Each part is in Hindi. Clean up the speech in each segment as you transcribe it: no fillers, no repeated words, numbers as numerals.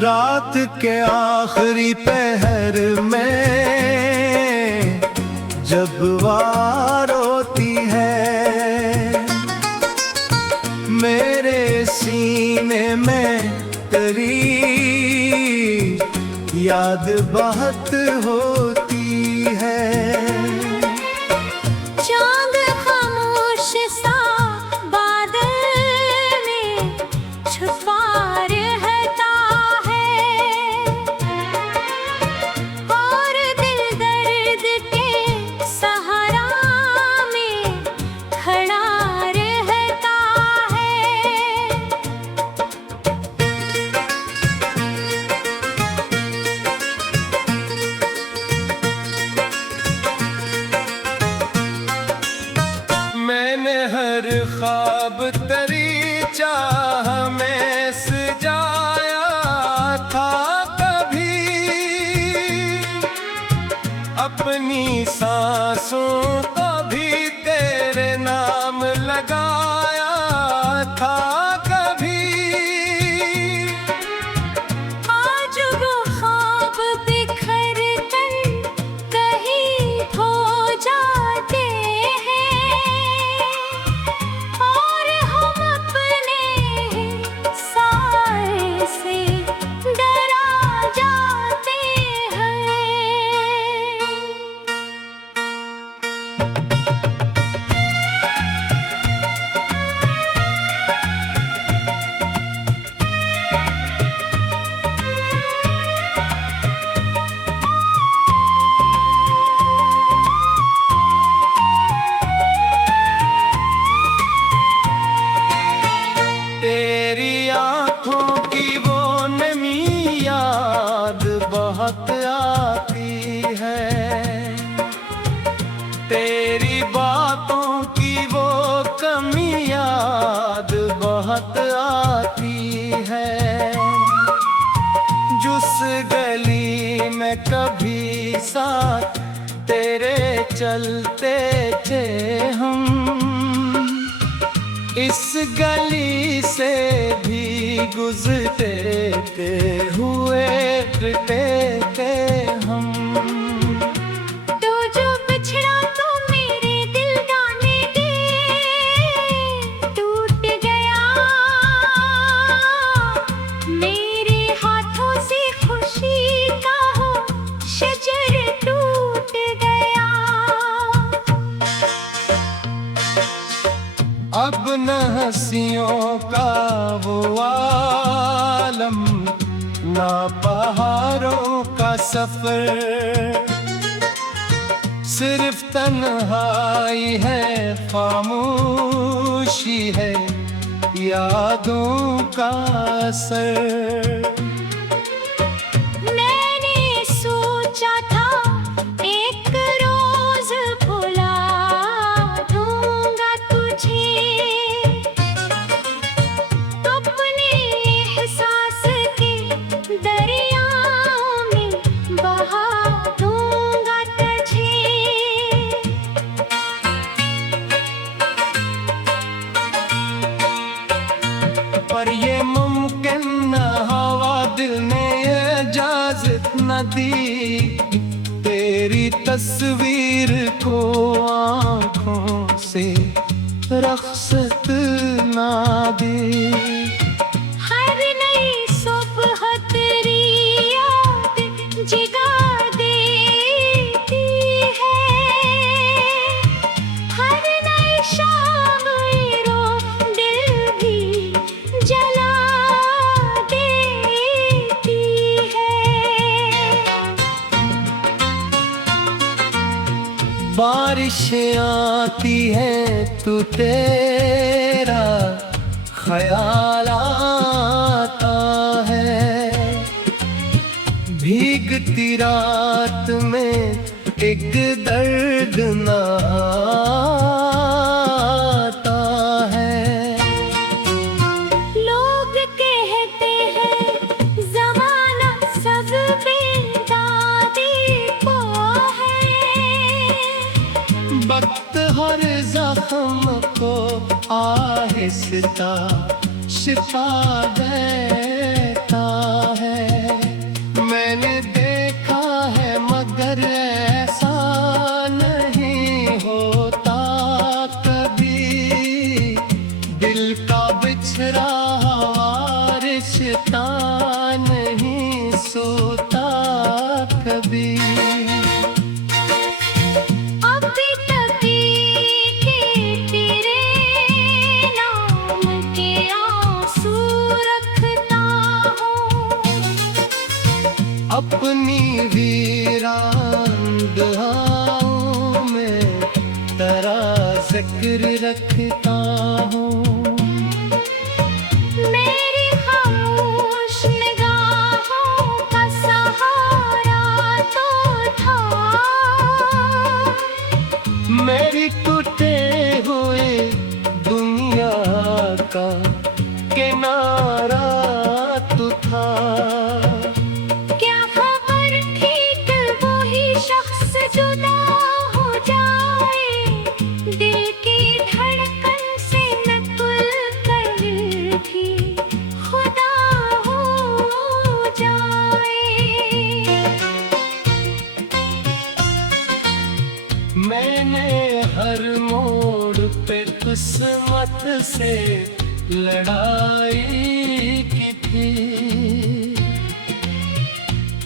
रात के आखिरी पहर में जब वार होती है, मेरे सीने में तेरी याद बहुत होती है। चांद खामोश सा बादल में छुपा रहता है, और दिल दर्द के सहारा में खड़ा रहता है। मैंने हर ख्वाब तेरी चाह में सजाया था, कभी अपनी सांसों को भी तेरे नाम लगाया था कभी। आज वो ख्वाब बिखर कर कहीं खो जाते हैं, और हम अपने साए से डरा जाते हैं। तेरी आंखों की वो नमी याद बहुत आती है, तेरी बातों की वो कमी याद बहुत आती है। जिस गली में कभी साथ तेरे चलते थे हम, इस गली से भी गुजरते हुए थे हम। तो जो बिछड़ा तो मेरे दिल गाने दे टूट गया, मेरे हाथों से खुशी का हो शजर टूट गया। अब न हंसियों का वो आलम, ना पहाड़ों का सफर, सिर्फ तन्हाई है, खामोशी है, यादों का असर। मैंने सोचा था एक रोज भुला दूंगा तुझे, अपने एहसास के दरियाओं में बहा दूंगा तुझे। पर ये मुमकिन न हवा, दिल ने इजाजत न दी, तेरी तस्वीर को आँखों से रख्सत ना दी। हर नई सुबह तेरी याद जगा देती है, हर नई शाम रो दिल भी जला देती है। बारिशें आती है तो तेरा ख्याल दर्द न आता है। लोग कहते हैं जमाना सब बेदादी को है। वक्त हर जख्म को आहिस्ता शिफा देता है। मैंने देखा है मगर ऐसा नहीं होता कभी। दिल का बिछड़ा हुआ रिश्ता नहीं सोता कभी। अभी तभी के तेरे नाम के आंसू रखता हूँ। अपनी वीरान दुआओं में तेरा जिक्र रखता हूँ। मेरी खामोश निगाहों का सहारा तो था। मेरी टूटे हुए दुनिया का किनारा तू था। क्या खबर ठीक वही शख्स जुदा हो जाए। दिल की धड़कन से नकुल कर भी खुदा हो जाए। मैंने हर मोड़ पे किस्मत से लड़ाई की थी।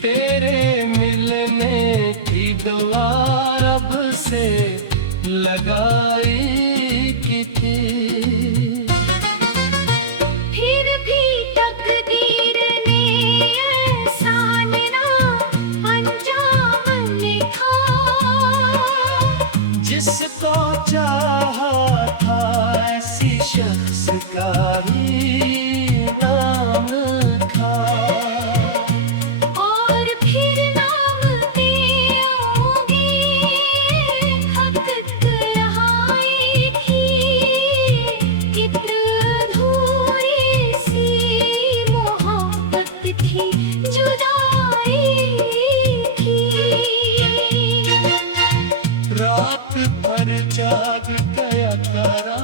तेरे मिलने की दुआ रब से लगाई की थी। फिर भी तकदीर ने एहसान ना अंजाम लिखा। जिसको चाहा था ऐसी शख्स का ही नाम था। और फिर नाम दियोगी खत लहाई थी। कितना अधूरी सी मोहब्बत थी जुदाई थी। रात भर जाग गया तारा।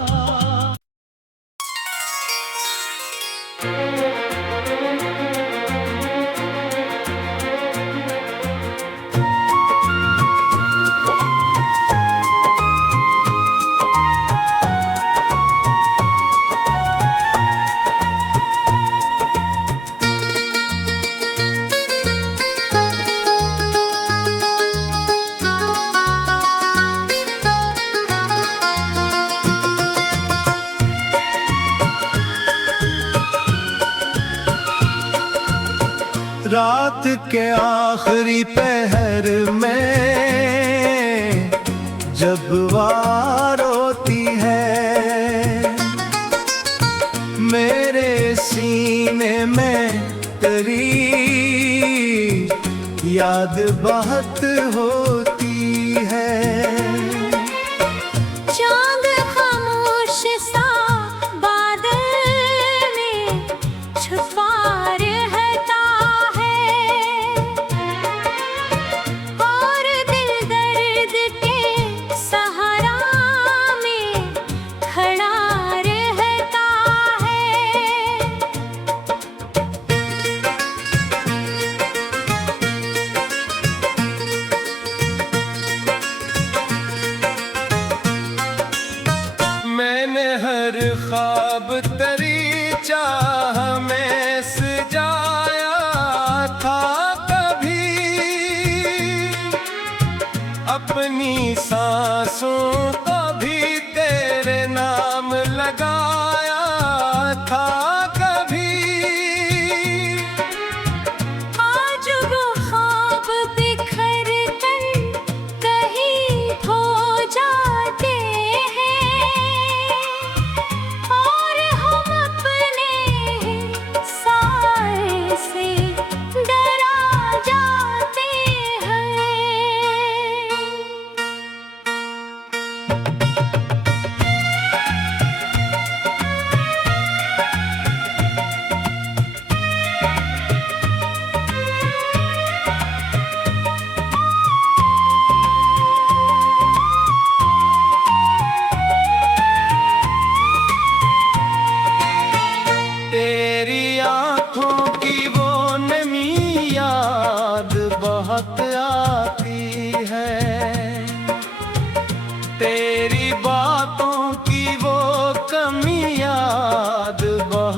रात के आखिरी पहर में जब वार होती है। मेरे सीने में तेरी याद बहुत होती है। चांद खामोश सा बादल में छुपा रहता है। और दिल दर्द के सहारा में खड़ा रहता है। मैंने हर ख्वाब तेरी चाह में सजाया था कभी। अपनी सांसों को भी तेरे नाम लगाया था कभी। आज वो ख्वाब बिखर कर कहीं खो जाते हैं। और हम अपने साए से डरा जाते हैं।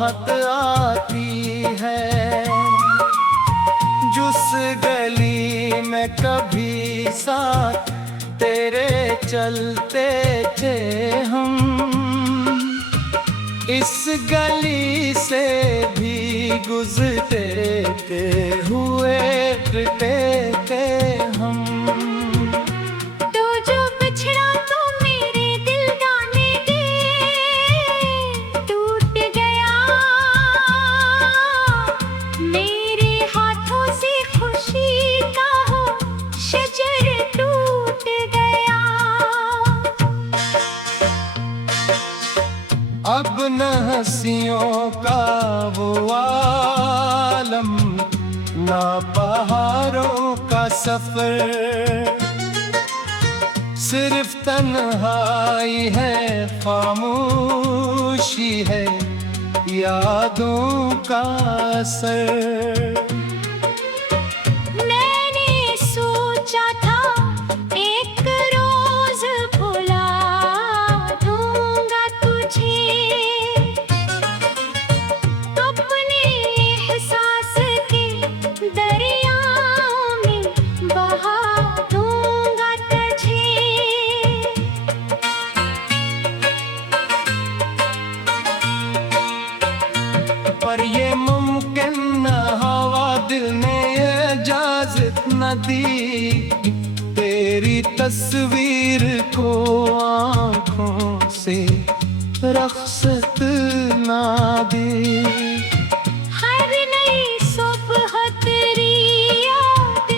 बात आती है। जिस गली में कभी साथ तेरे चलते थे हम, इस गली से भी गुजरते हुए फिरते थे हम। तो जो बिछड़ा तो मेरे दिल गाने दे टूट गया, मेरे हाथों से खुशी का हो शजर टूट गया। अब न हंसियों का वो आलम, ना पहाड़ों का सफर, सिर्फ तन्हाई है, खामोशी है, यादों का असर। मैंने सोचा था एक रोज भुला दूंगा तुझे, अपने एहसास के दरियाओं में बहा दूंगा तुझे। पर ये मुमकिन न हवा, दिल ने इजाजत न दी, तेरी तस्वीर को आँखों से रख्सत ना दी। हर नई सुबह तेरी याद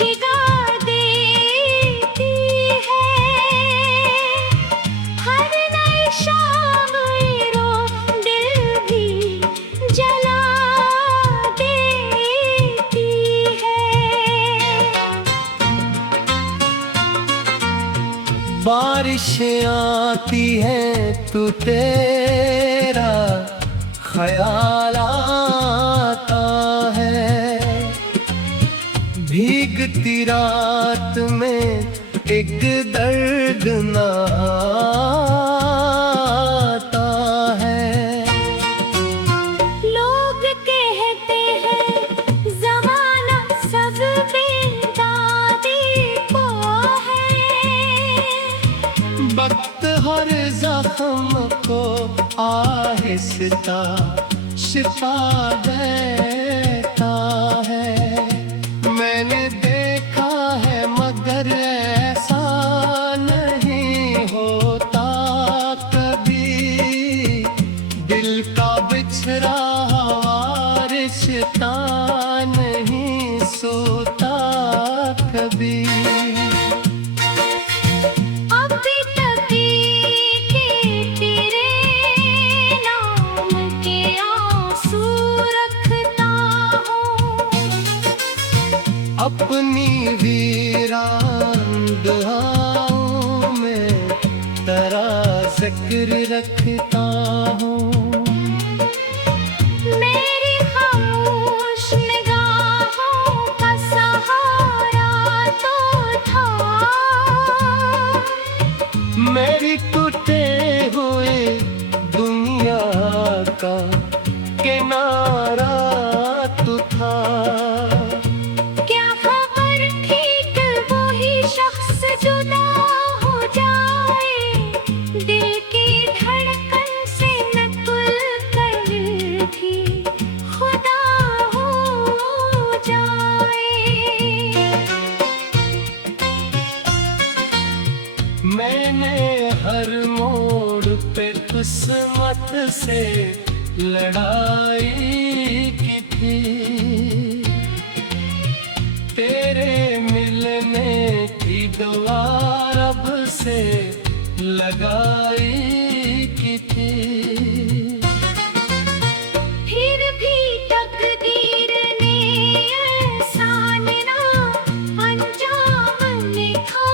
जगा देती है, हर नई शाम रो दिल भी जला देती है। बारिशें आती हैं तू तेरा ख्याल आता है, भीगती रात में एक दर्द न आता है। लोग कहते हैं ज़माना सब बेदादी को है, वक्त हर जख्म को आहिस्ता शिफा देता है। मैंने देखा है मगर ऐसा नहीं होता कभी, दिल का बिछड़ा हुआ रिश्ता नहीं सोता कभी। अभी तभी के तेरे नाम के आंसू रखता हूँ, अपनी वीरान दुआओं में तेरा जिक्र रखता हूँ। मेरी खामोश निगाहों का सहारा तो था, मेरी टूटे हुए दुनिया का किनारा तू था। क्या खबर ठीक वही शख्स जुदा हो जाए, दिल की धड़कन से नकुल कर भी खुदा हो जाए। मैंने हर मोड़ पे किस्मत से लड़ाई की थी, तेरे मिलने की दुआ रब से लगाई की थी। फिर भी तकदीर ने एहसान ना अंजाम लिखा,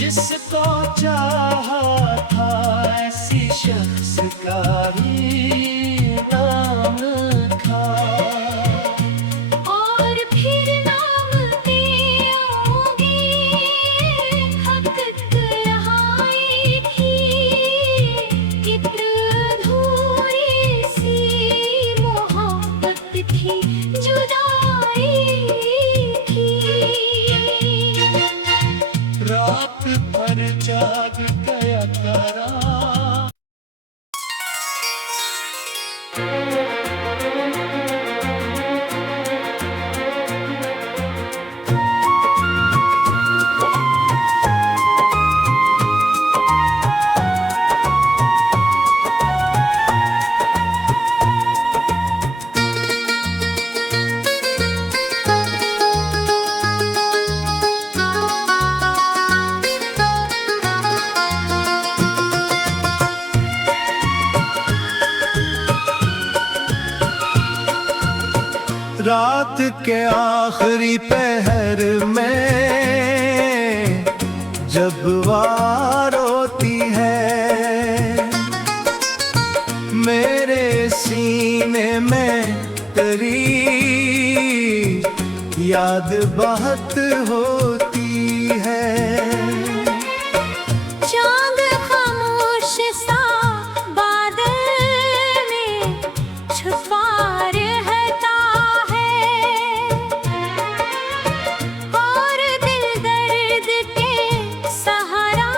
जिसको चाहा था ऐसी शख्स का ही नाम था। और फिर नाम के आगे खत लहाई थी, रात के आखिरी पहर में जब वार होती है, मेरे सीने में तेरी याद बहुत होती है। चांद खामोश सा बादल में छुपा रहता है, और दिल दर्द के सहारा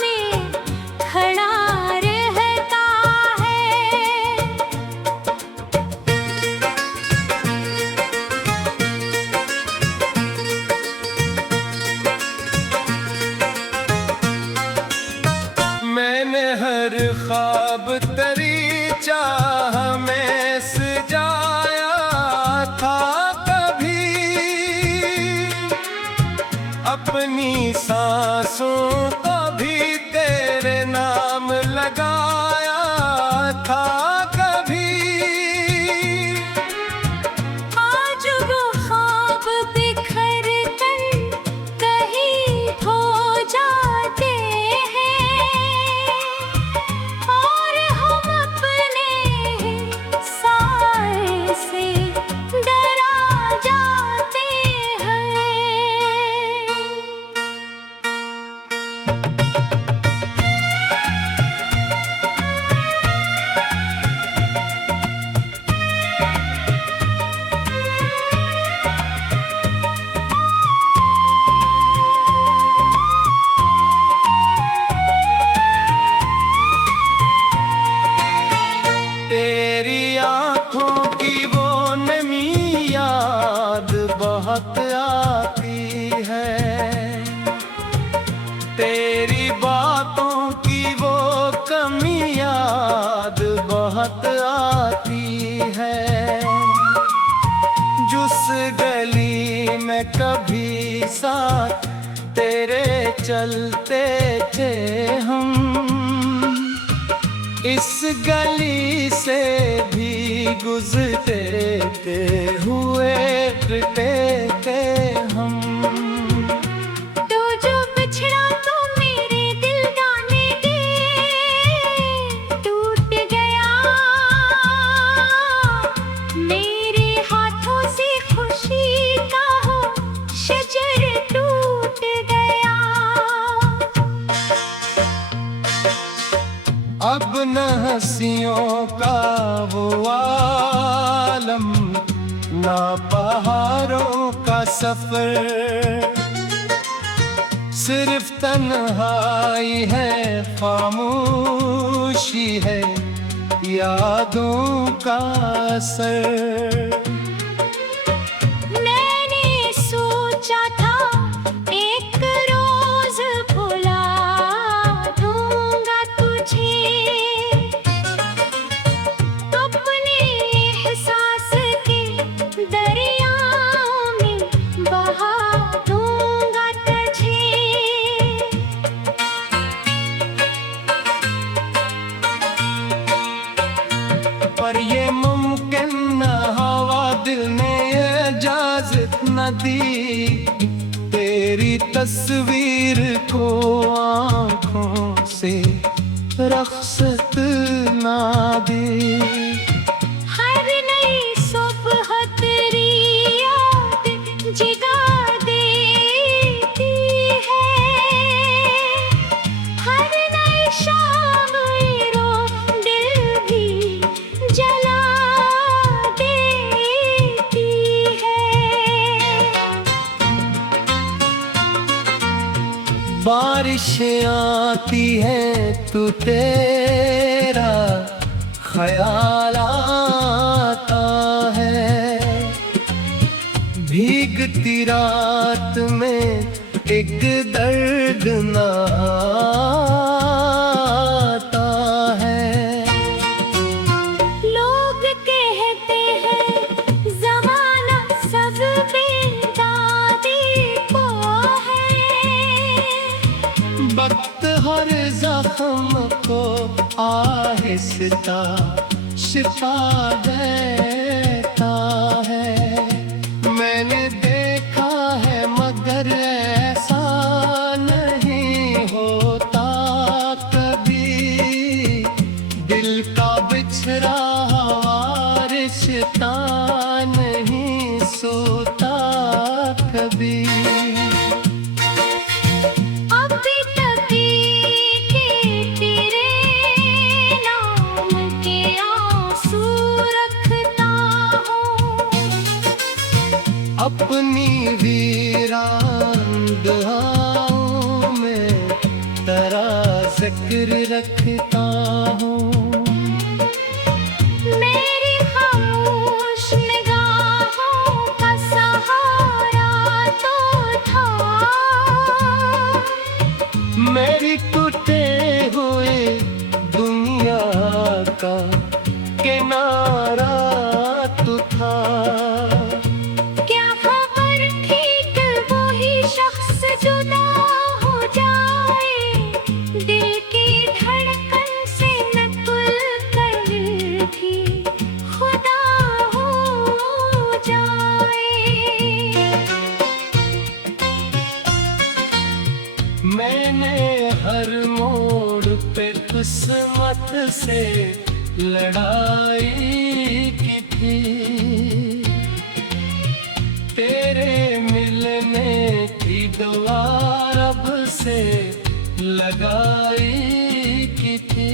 में खड़ा रहता है। मैंने हर ख्वाब तेरी चाह में सजाया था, कभी अपनी सांसों को भी तेरे नाम लगाया था कभी। आज वो ख्वाब बिखर कर कहीं खो जाते हैं, और हम अपने साए से डरा जाते हैं। तेरी आंखों की वो नमी याद बहुत आती है, तेरी बातों की वो कमी याद बहुत आती है। जिस गली में कभी साथ तेरे चलते थे हम, इस गली से भी गुजरते हुए थे हम। तो जो बिछड़ा तो मेरे दिल गाने दे टूट गया, मेरे हाथों से खुशी का हो शजर टूट गया। अब न हंसियों का वो आलम, ना पहाड़ों का सफर, सिर्फ तन्हाई है, खामोशी है, यादों का असर। मैंने सोचा था एक रोज भुला दूंगा तुझे, अपने एहसास के दरियाओं में बहा दूंगा तुझे। पर ये मुमकिन न हवा, दिल ने इजाजत न दी, तेरी तस्वीर को आँखों से रख्सत ना दी। हर नई सुबह तेरी याद जगा देती है, हर नई शाम रो दिल भी जला देती है। बारिशें आती हैं तू तेरा ख्याल आता है, भीगती रात में एक दर्द ना आता है। लोग कहते हैं ज़माना सब बेदादी को है, वक्त हर जख्म को आहिस्ता शिफा देता है। दिल का बिछड़ा हुआ रिश्ता नहीं सोता कभी। अभी तभी के तेरे नाम के आंसू रखता हूँ, अपनी वीरान दुआओं में तेरा जिक्र रखता हूँ। मेरी खामोश निगाहों का सहारा तो था, मेरी टूटे हुए दुनिया का किनारा तू था। क्या खबर थी कि वही शख्स जुदा हो जाए, दिल की धड़कन से नकुल कर दिल भी खुदा हो जाए। मैंने हर मोड़ पे किस्मत से लड़ाई की थी, तेरे मिलने की दुआ रब से लगाई की थी।